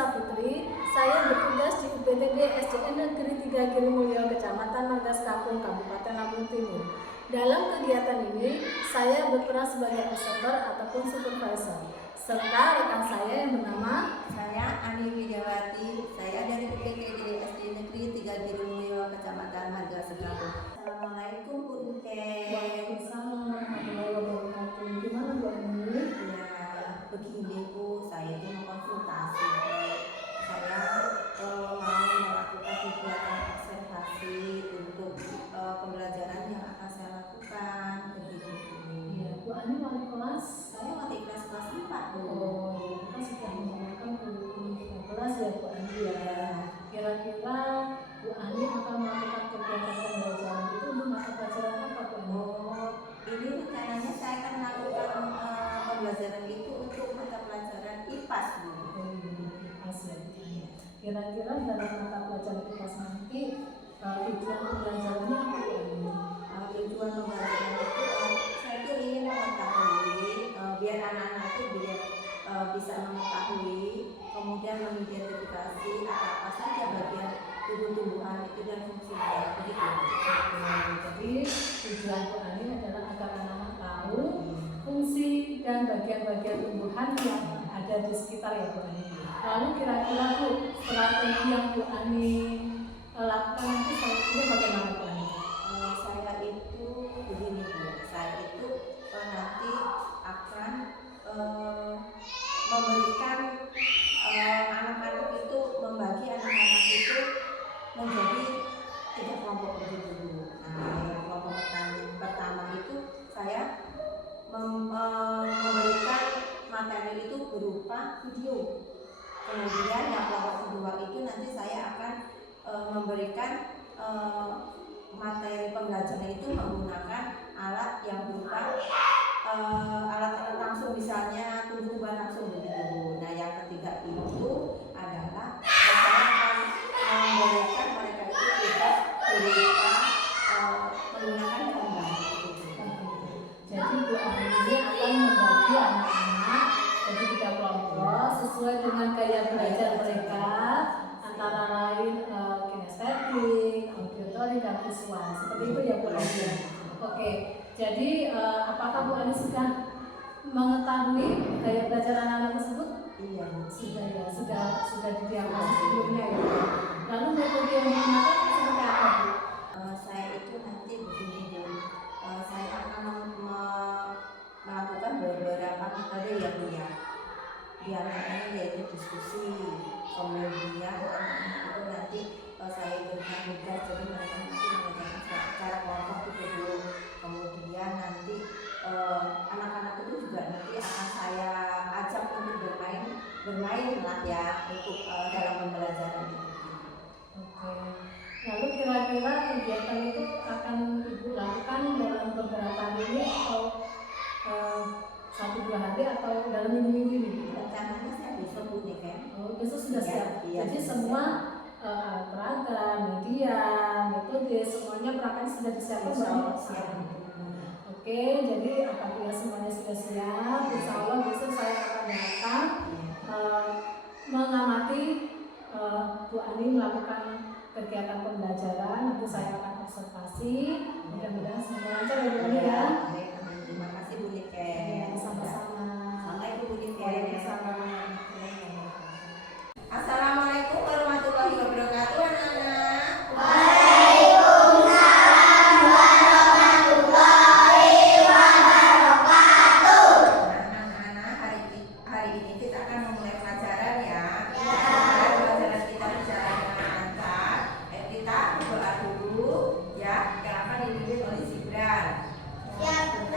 Safitri. Saya bertugas di UPTD SDN Negeri 3 Girimulyo, Kecamatan Margas Kapung, Kabupaten Lampung Timur. Dalam kegiatan ini, saya berperan sebagai observer ataupun supervisor, serta rekan saya yang bernama Saya Ani Widiawati. Saya dari UPTD SDN Negeri 3 Girimulyo, Kecamatan Margas Kapung. Assalamualaikum Bu Unke. Waalaikumsalam warahmatullahi wabarakatuh. Gimana Bu Ani? Ya, begini Bu, saya ini mau konsultasi. Saya mau melakukan kegiatan observasi untuk pembelajaran yang akan saya lakukan. Begitu Bu. Iya, Bu Ani wali kelas. Saya wali kelas 4 Bu. Oh, kita sudah menggunakan kurikulum 13 ya Bu Ani ya. Kira-kira Bu Ani akan melakukan kegiatan pembelajaran itu untuk mata pelajaran apa Bu Ani? Ini rencananya saya akan melakukan pembelajaran itu untuk mata pelajaran IPAS Bu. IPAS ya. Kira-kira dalam mata pelajaran IPAS nanti tujuan pembelajarannya apa Bu Ani? Tujuan pembelajaran itu saya tuh ingin mengetahui biar anak-anak itu bisa mengetahui, kemudian mengidentifikasi apa saja bagian tumbuh-tumbuhan itu dan fungsinya begitu. Jadi tujuan Bu Ani adalah agar anak-anak tahu fungsi dan bagian-bagian tumbuhan yang ada di sekitar ya Bu Ani. Lalu kira-kira Bu, strategi yang Bu Ani lakukan nanti selanjutnya bagaimana Bu Ani? Saya itu begini Bu, saya itu nanti akan memberikan anak-anak itu, membagi anak-anak itu menjadi 3 kelompok begitu dulu. Nah, kelompok pertama itu saya memberikan materi itu berupa video. Kemudian yang kelompok kedua itu nanti saya akan memberikan materi pembelajaran itu menggunakan alat yang berupa alat langsung, misalnya tumbuh-tumbuhan langsung begitu. Nah, yang ketiga itu adalah saya akan memberikan mereka itu juga berupa menggunakan gambar begitu. Jadi Bu Ani ini akan membagi anak-anak jadi 3 kelompok sesuai dengan gaya belajar mereka, antara lain kinestetik, auditory, dan visual. Seperti itu ya Bu Ani. Oke, jadi apakah Bu Ani sudah mengetahui gaya belajar anak-anak tersebut? Iya. Sudah ya, sudah didiagnosis sebelumnya ya. Lalu metode yang digunakan seperti apa Bu? Saya itu nanti begini Bu, saya akan melakukan beberapa metode ya Bu ya. Di antaranya yaitu diskusi, kemudian anak-anak itu nanti saya berikan tugas, jadi mereka nanti mengerjakan secara kelompok itu dulu. Kemudian nanti anak-anak itu juga nanti akan saya ajak untuk bermain lah ya untuk dalam pembelajaran itu. Oke. Lalu kira-kira kegiatan itu akan Ibu lakukan dalam beberapa hari ini atau 1-2 hari atau dalam minggu-minggu ini? Rencananya saya besok Bu nih kan. Besok sudah siap. Iya, Jadi sudah semua perangkat, media, metode, semuanya perangkat sudah disiapkan. Siap. Oke, jadi apabila semuanya sudah siap, insya Allah besok saya akan datang mengamati Bu Ani melakukan kegiatan pembelajaran. Nanti saya akan observasi. Mudah-mudahan semuanya lancar ya Bu Ani ya. Terima kasih Bu Nike. Sama-sama. Assalamualaikum Bu Nike. Waalaikumsalam. Assalamualaikum warahmatullahi wabarakatuh anak-anak. Waalaikumsalam warahmatullahi wabarakatuh. Anak-anak, hari ini kita akan memulai pelajaran ya. Pelajaran kita berjalan dengan lancar. Kita berdoa dulu ya, yang akan dipimpin oleh Gibran. Siap.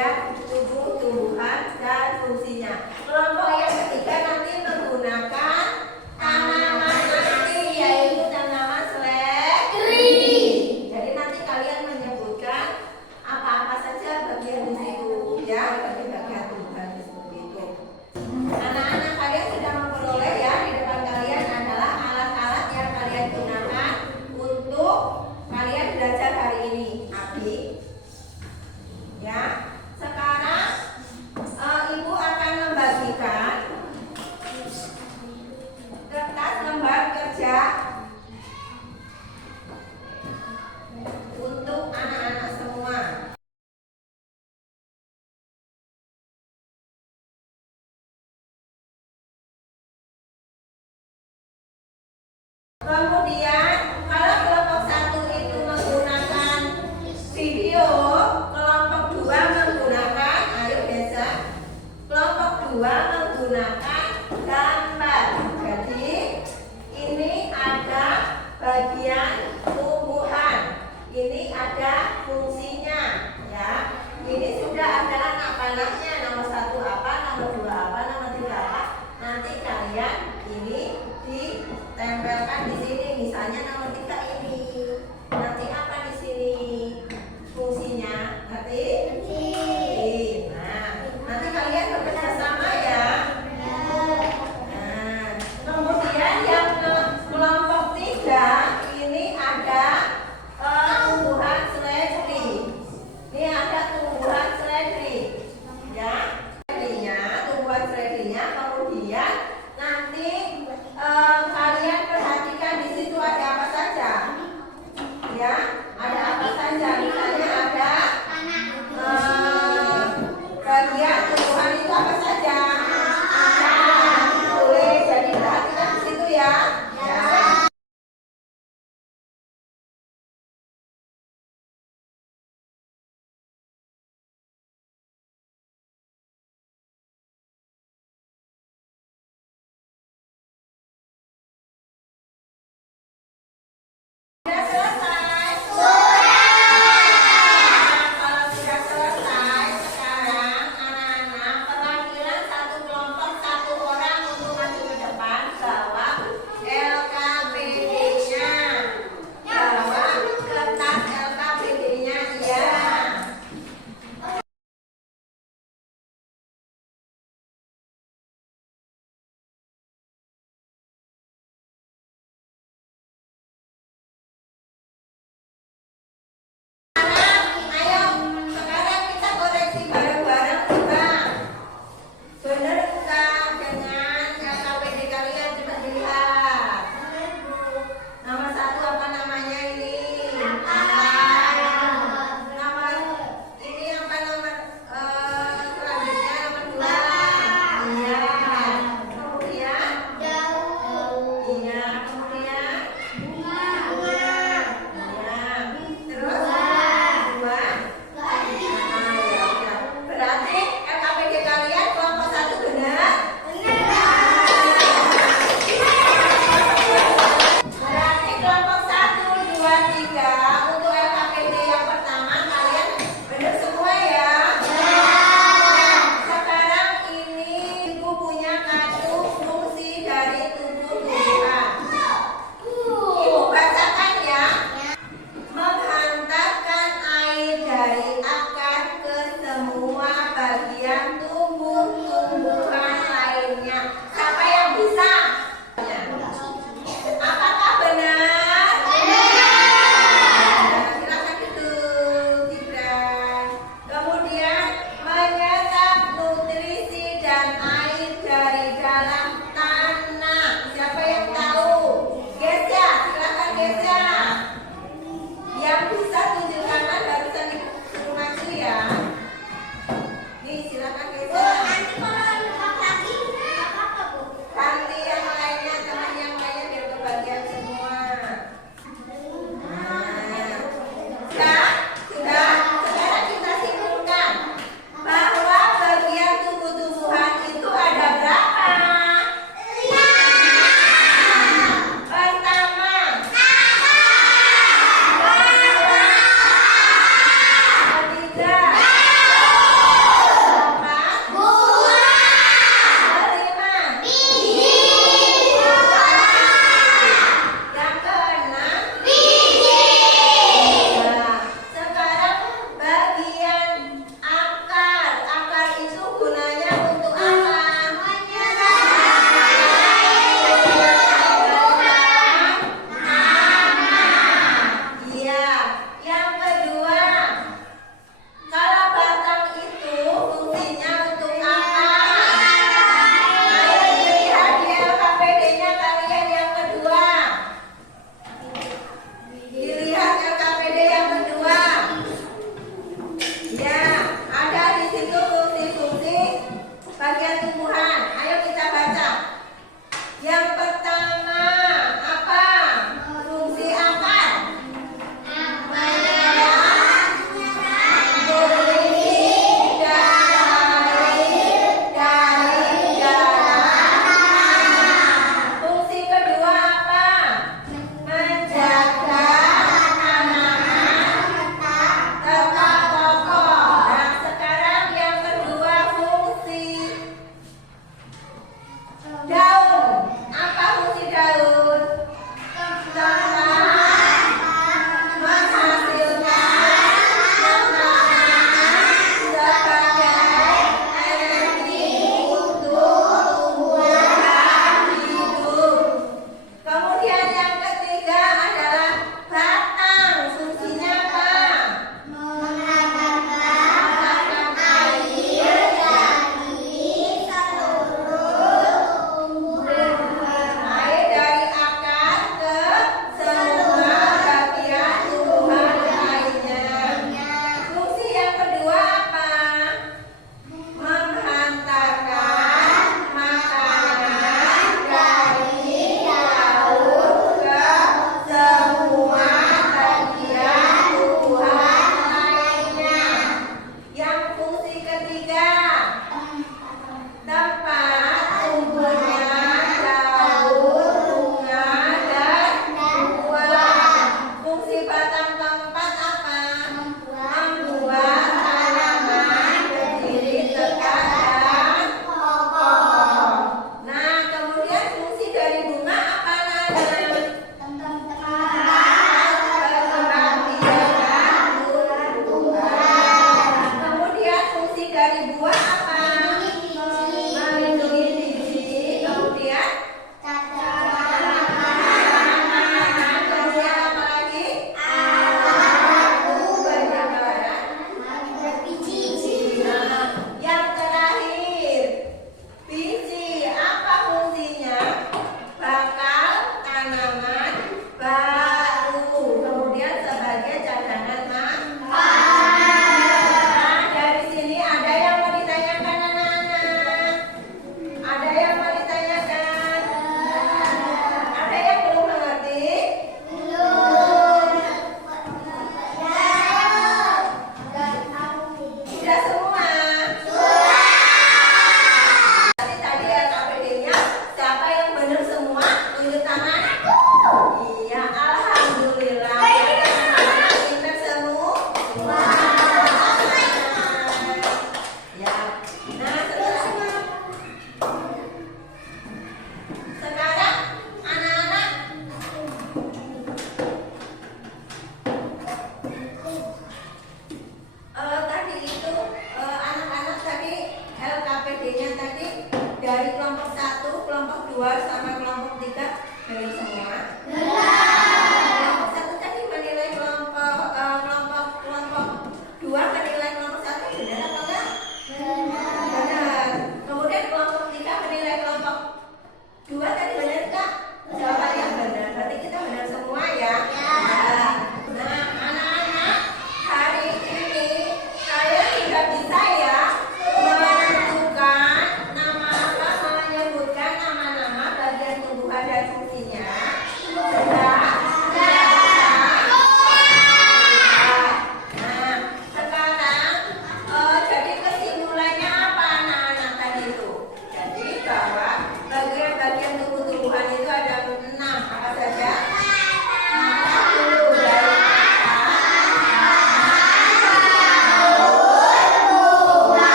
bagian tubuh, tumbuhan, dan fungsinya. Kelompok yang ketiga nanti menggunakan tanaman asli, yaitu tanaman seledri. Jadi nanti kalian menyebutkan apa-apa saja bagian di situ, ya, bagian tumbuhan seperti itu. Anak-anak kalian sudah memperoleh ya, di depan kalian adalah alat-alat yang kalian gunakan untuk kalian belajar hari ini. Abi, ya. Sekarang ibu akan membagikan kertas lembar kerja untuk anak-anak semua. Kemudian kalau kelompok 1 itu menggunakan video, kelompok 2 menggunakan, ayo biasa, kelompok 2 menggunakan gambar. Jadi ini ada bagian tumbuhan, ini ada fungsinya, ya. Ini sudah ada anak panahnya, nomor 1 apa, nomor 2 apa, nomor 3 apa. Nanti kalian ini ditempelkan di sini, misalnya nomor 3 ini. Nanti apa di sini fungsinya? Nanti? Nah, nanti kalian bekerja sama ya. Nah, kemudian yang kelompok 3 ini ada tumbuhan seledri. Ini ada tumbuhan seledri, ya. Tumbuhan seledrinya, kemudian nanti kalian perhatikan di situ ada apa saja, ya, ada apa saja. Misalnya ada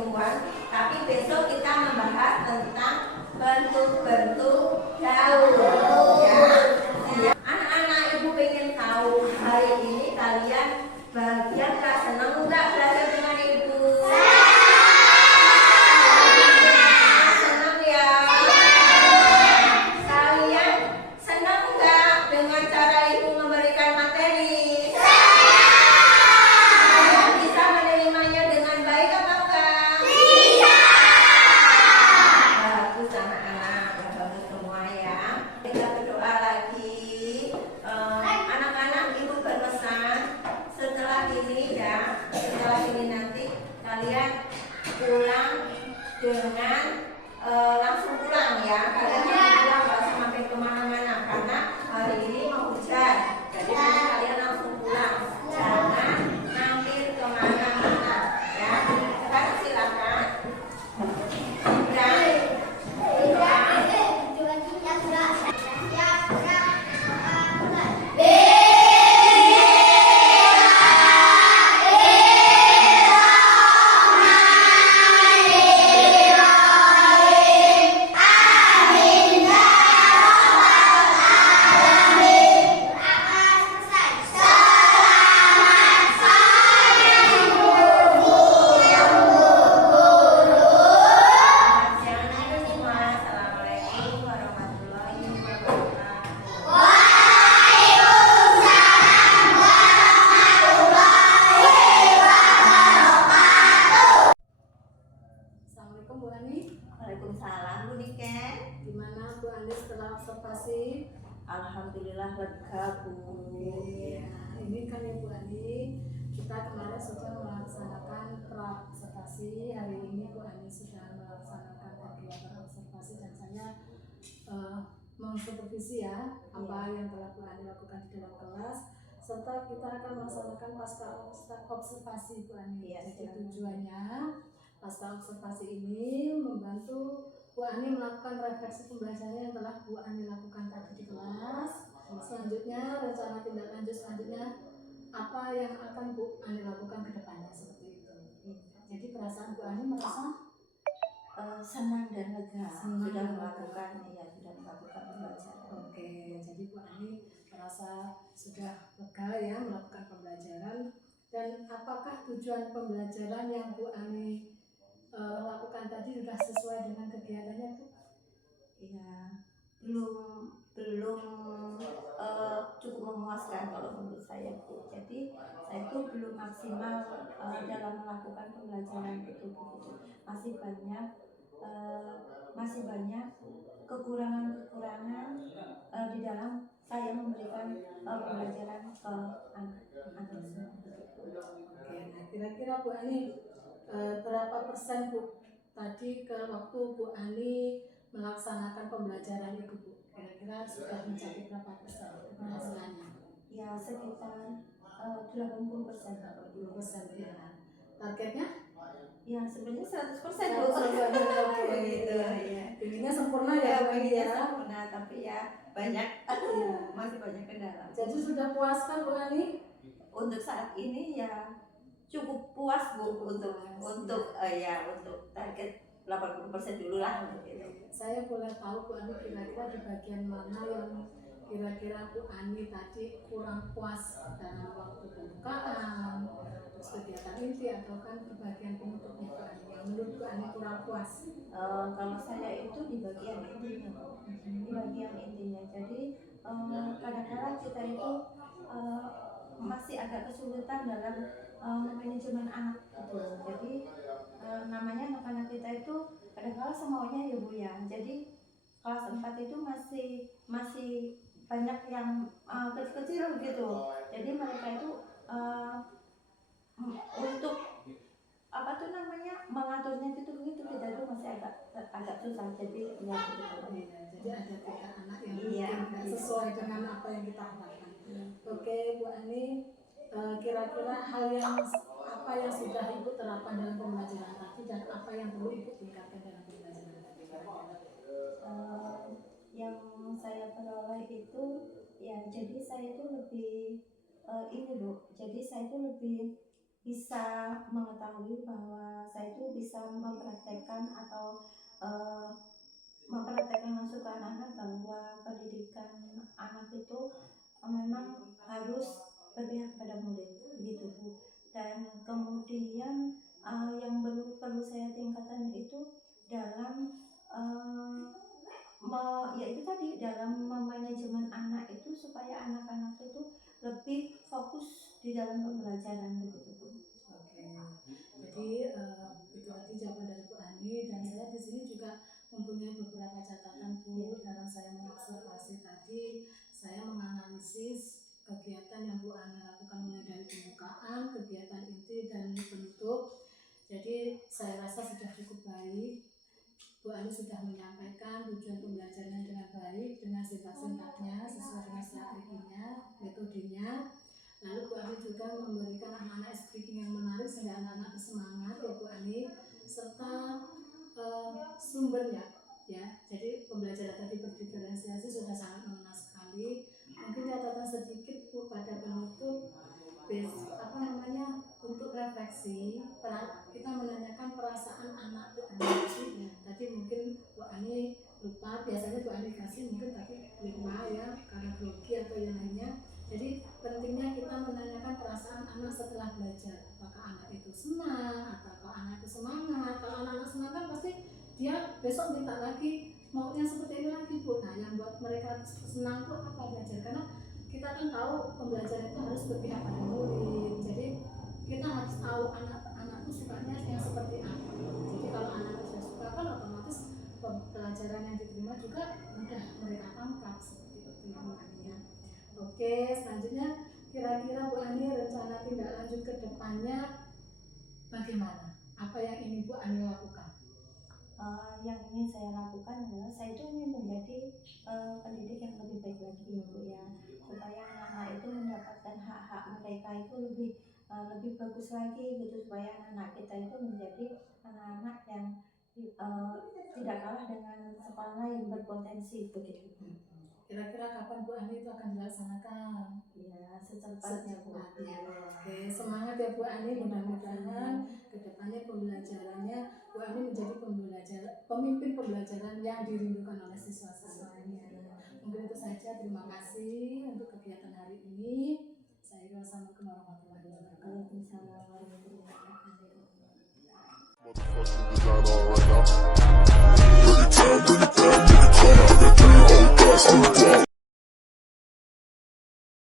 tumbuhan, tapi besok kita membahas tentang bentuk-bentuk daun. Ya. Anak-anak, ibu pengen tahu hari ini kalian bahagia nggak, senang nggak belajar dengan ibu? Senang ya. Kalian senang nggak dengan cara ibu memberikan materi? Kalian bisa menerimanya dengan baik apa enggak? Bisa. Bagus anak-anak, ya bagus semua ya. Kita berdoa lagi. Anak-anak, ibu berpesan setelah ini ya, setelah ini nanti kalian pulang dengan langsung pulang ya. Kalian langsung pulang, nggak usah mampir kemana-mana karena hari ini mau hujan. Jadi nanti kalian langsung pulang, jangan mampir kemana-mana ya. Sekarang silakan. Assalamualaikum warahmatullahi wabarakatuh. Assalamualaikum Bu Ani. Waalaikumsalam Bu Niken. Gimana Bu Ani setelah observasi? Alhamdulillah lega Bu. Nah, ini kan ya Bu Ani, kita kemarin sudah melaksanakan pra-observasi. Hari ini Bu Ani sudah melaksanakan kegiatan observasi dan saya mengsupervisi ya apa yang telah Bu Ani lakukan di dalam kelas, serta kita akan melaksanakan pasca observasi Bu Ani. Jadi tujuannya pasca observasi ini membantu Bu Ani melakukan refleksi pembelajaran yang telah Bu Ani lakukan tadi di kelas. Selanjutnya, rencana tindak lanjut selanjutnya apa yang akan Bu Ani lakukan ke depannya, seperti itu. Jadi perasaan Bu Ani merasa Senang dan lega Senang sudah dan melakukan pembelajaran. Oke, jadi Bu Ani merasa sudah lega ya melakukan pembelajaran. Dan apakah tujuan pembelajaran yang Bu Ani lakukan tadi sudah sesuai dengan kegiatannya Bu? Ya, belum cukup memuaskan kalau menurut saya Bu. Jadi saya itu belum maksimal dalam melakukan pembelajaran itu begitu. Masih banyak kekurangan-kekurangan di dalam saya memberikan pembelajaran ke anak-anak semua begitu. Oke, nah kira-kira Bu Ani berapa persen Bu tadi ke waktu Bu Ani melaksanakan pembelajaran itu Bu? Kira-kira sudah mencapai berapa persen keberhasilannya? Ya sekitar 80% atau 20% ya. Targetnya? Ya sebenarnya 100% Bu. Oke, Gitu ya. intinya sempurna ya Bu Ani pengennya ya. sempurna, tapi ya banyak Iya. masih banyak kendala. Jadi sudah puas kan Bu Ani? Untuk saat ini ya cukup puas Bu untuk target 80% dulu lah gitu. Saya boleh tahu Bu Ani kira-kira di bagian mana yang kira-kira Bu Ani tadi kurang puas dalam waktu pembukaan, terus kegiatan inti, atau kan di bagian penutupnya Bu Ani yang menurut Bu Ani kurang puas? Kalau saya itu di bagian intinya Bu. Di bagian intinya. Jadi kadang-kadang kita itu masih agak kesulitan dalam manajemen anak gitu. Jadi namanya anak-anak kita itu kadang-kadang semaunya ya Bu ya. Jadi kelas 4 itu masih banyak yang kecil-kecil gitu. Jadi mereka itu untuk apa tuh namanya mengaturnya gitu kita itu masih agak susah. Jadi ya gitu. Jadi ada tiga anak yang Iya. mungkin tidak sesuai dengan apa yang kita harapkan. Oke Bu Ani, kira-kira hal yang apa yang sudah Ibu terapkan dalam pembelajaran tadi dan apa yang perlu Ibu tingkatkan dalam pembelajaran tadi? Yang saya peroleh itu ya, jadi saya itu lebih ini Bu. Jadi saya itu lebih bisa mengetahui bahwa saya itu bisa mempraktekkan atau mempraktekkan masuk ke anak-anak bahwa pendidikan anak itu memang harus berpihak pada murid begitu Bu. Dan kemudian yang perlu saya tingkatkan itu dalam yaitu tadi dalam memanajemen anak itu supaya anak-anak itu lebih fokus di dalam pembelajaran begitu Bu. Oke, jadi itu tadi jawaban dari Bu Ani, dan saya di sini juga mempunyai beberapa catatan Bu. Dalam saya mengobservasi tadi, saya menganalisis kegiatan yang Bu Ani lakukan mulai dari pembukaan, kegiatan inti dan penutup. Jadi saya rasa sudah cukup baik. Bu Ani sudah menyampaikan tujuan pembelajaran dengan baik, dengan singkat-singkatnya, sesuai dengan strateginya, metodenya. Lalu Bu Ani juga memberikan anak-anak speaking yang menarik sehingga anak-anak bersemangat ya Bu Ani, serta sumbernya ya. Jadi pembelajaran tadi berdiferensiasi sudah sangat mengena sekali. Mungkin catatan sedikit Bu pada penutup, untuk refleksi, kita menanyakan perasaan anak Bu Ani sih. Tadi mungkin Bu Ani lupa, biasanya Bu Ani kasih mungkin tapi lupa ya karena grogi atau yang lainnya. Jadi pentingnya kita menanyakan perasaan anak setelah belajar. Apakah anak itu senang atau anak itu semangat. Kalau anak-anak senang kan pasti dia besok minta lagi, maunya seperti ini lagi Bu. Nah yang buat mereka senang itu apa belajar? Karena kita kan tahu pembelajaran itu harus berpihak pada murid. Jadi kita harus tahu anak-anak itu sukanya yang seperti apa. Jadi kalau anak sudah suka kan otomatis pelajaran yang diterima juga mudah mereka tangkap seperti itu Bu Ani ya. Oke, selanjutnya kira-kira Bu Ani rencana tindak lanjut ke depannya bagaimana? Apa yang ingin Bu Ani lakukan? Yang ingin saya lakukan adalah saya itu ingin menjadi pendidik yang lebih baik lagi ya Bu ya, supaya anak-anak itu mendapatkan hak-hak mereka itu lebih bagus lagi gitu, supaya anak kita itu menjadi anak-anak yang tidak kalah dengan sekolah yang berpotensi begitu. Kira-kira kapan Bu Ani itu akan dilaksanakan? Ya, secepatnya Bu. Oke, semangat ya Bu Ani, mudah-mudahan kedepannya pembelajarannya Bu Ani menjadi pemimpin pembelajaran yang dirindukan oleh siswa-siswanya. Mungkin itu saja, terima kasih untuk kegiatan hari ini. Saya Assalamualaikum warahmatullahi wabarakatuh. Waalaikumsalam warahmatullahi wabarakatuh. Motherfucking design all right now. Bring it down, bring it down, bring it down. I got 3 old thoughts.